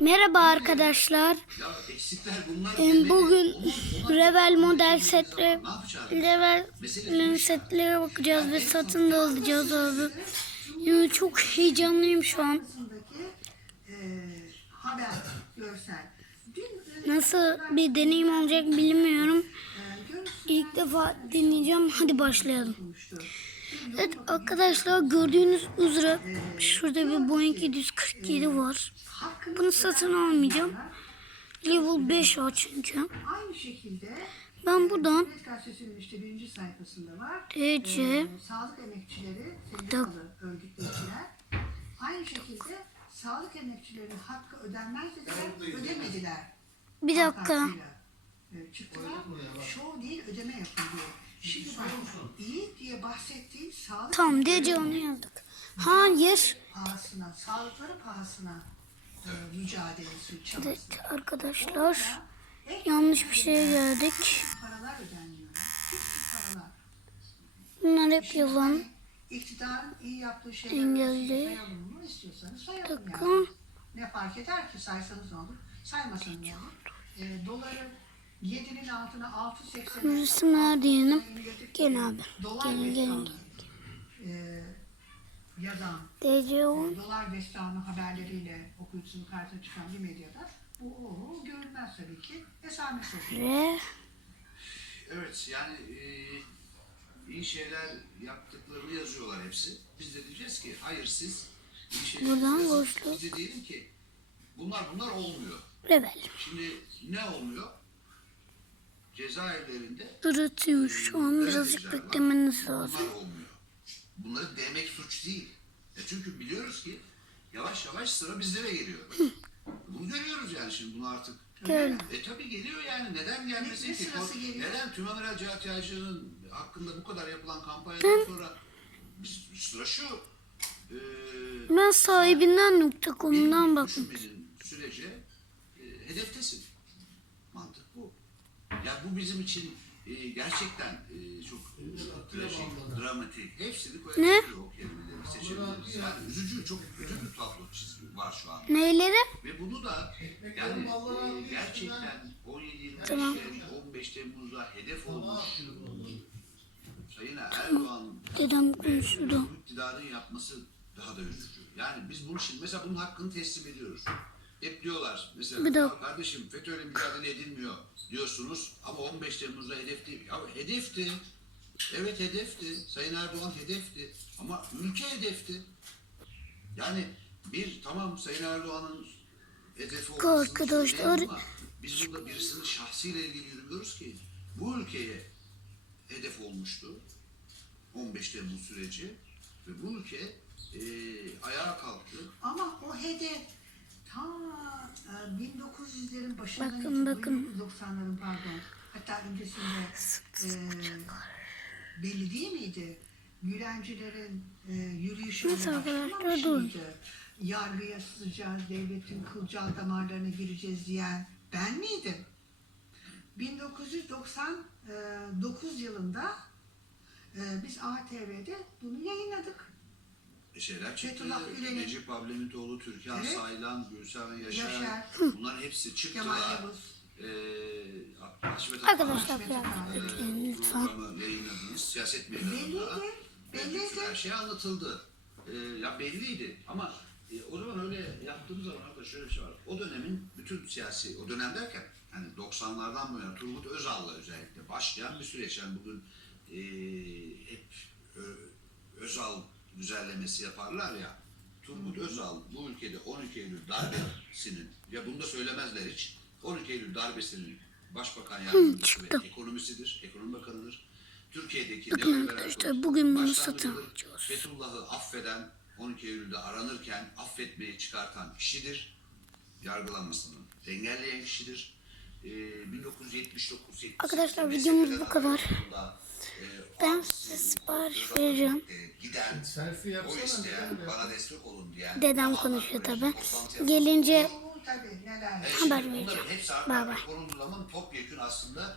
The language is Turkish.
Merhaba arkadaşlar. Bugün. Revel model Ne setle yapacağız? Revel'in setlere bakacağız ve satın da alacağız abi. Yani çok heyecanlıyım şu an. Nasıl bir deneyim olacak bilmiyorum. İlk defa deneyeceğim. Hadi başlayalım. Evet arkadaşlar gördüğünüz üzere şurada bir Boeing 747 var. Bunu satın almayacağım. Level 5 o çünkü. aynı şekilde Ben buradan işte birinci sayfasında var. DC E, sağlık emekçileri, aynı şekilde sağlık emekçilerinin hakkı ödenmez dediler, ödemediler. bir dakika. e, Çıktılar. Şov değil ödeme yapılıyor. Şimdi bak iyi diye bahsettiğim sağlık Tamam DC onu yazdık. Hayır. pahasına, sağlıkları pahasına e, mücadelesi, çabası. Evet arkadaşlar yanlış bir şeye geldik. paralar ödeniyor. Küçük paralar. Bunlar hep yalan. İktidarın iyi yaptığı şeyler Engelli. Dakika. Ne fark eder ki saysanız olur, saymasanız olur. E, doları 7'nin altına 6.80 Resimler diyelim. Gel abi. Gelin gelin. destanı, e, yazan DC on. dolar destanı haberleriyle okuyucusunun karşısına çıkan bir medyada bu o görünmez tabii ki esamet sokuyor. Re. Evet yani e, iyi şeyler yaptıklarını yazıyorlar hepsi. Biz de diyeceğiz ki hayır siz iyi şeyler Buradan yazın. boşluk. Biz de diyelim ki bunlar bunlar olmuyor. Revel. Şimdi ne olmuyor? Cezaevlerinde Üretiyor şu an birazcık beklemeniz lazım. olmuyor. Bunları demek suç değil. E çünkü biliyoruz ki yavaş yavaş sıra bizlere geliyor. Bunu görüyoruz yani şimdi bunu artık. Gel. E tabi geliyor yani neden gelmesin Ne- ne ki? sırası geliyor? Neden Tümamiral Cihat Yaycı'nın hakkında bu kadar yapılan kampanyadan sonra biz, sıra şu. E, Ben sahibinden .com'dan bakın. düşünmediğin sürece e, hedeftesin. Bu. Bizim için e, gerçekten e, çok e, trajik, dramatik. Hepsini koyabiliriz o kelimeleri seçebiliriz. Yani üzücü, çok üzücü bir tablo çizgi var şu an. Neyleri? Ve bunu da yani e, gerçekten 17-25 Tamam. Temmuz, 15 Temmuz'da hedef olmuş Sayın Erdoğan Dedem ve konuşuyordu. iktidarın yapması daha da üzücü. Yani biz bunu şimdi mesela bunun hakkını teslim ediyoruz. Hep diyorlar mesela Bir. "Ya kardeşim FETÖ'yle mücadele edilmiyor diyorsunuz ama 15 Temmuz'da hedef değil. Ya hedefti. Evet hedefti. Sayın Erdoğan hedefti. Ama ülke hedefti. Yani bir tamam Sayın Erdoğan'ın hedefi olmasını Arkadaşlar- biz burada birisinin şahsıyla ilgili yürümüyoruz ki. Bu ülkeye hedef olmuştu. 15 Temmuz süreci ve bu ülke e, ayağa kalktı. Ama o hedef ta e, 1900'lerin başından Bakın, bakın. 1990'ların pardon hatta öncesinde e, belli değil miydi? Gülencilerin e, yürüyüşü başlamamış mıydı? Yargıya sızacağız, devletin kılcal damarlarına gireceğiz diyen ben miydim? 1999 yılında e, biz ATV'de bunu yayınladık. Şeyler çıktı. Fethullah Gülen'in- Necip Ablemitoğlu, Türkan Evet. Saylan, Gülsen Yaşar. Yaşar. Bunların hepsi Kemal çıktılar. Yavuz. E, Haşmet Arkadaşlar Akman, biraz e, bekleyin lütfen. programı yayınladınız. Siyaset meydanında. Belliydi, belliydi. Her şey anlatıldı. E, ya belliydi ama e, o zaman öyle yaptığımız zaman hatta şöyle bir şey var. O dönemin bütün siyasi, o dönem derken hani 90'lardan bu yana Turgut Özal'la özellikle başlayan bir süreç. Yani bugün e, hep Ö- Özal güzellemesi yaparlar ya. Turgut Özal bu ülkede 12 Eylül darbesinin ya bunu da söylemezler hiç. 12 Eylül darbesinin başbakan yardımcısı ve ekonomisidir, ekonomi bakanıdır. Türkiye'deki Bakın arkadaşlar, bugün bunu alacağız. Fethullah'ı affeden 12 Eylül'de aranırken affetmeyi çıkartan kişidir. Yargılanmasını engelleyen kişidir. Ee, 1979 78 Arkadaşlar, videomuz bu Kadar e, Ben size sipariş vereceğim. giden, Selfie o yapsana. isteyen, bana destek olun diyen. Dedem konuşuyor tabi. Gelince Haber vereceğim. Bay bay. topyekun aslında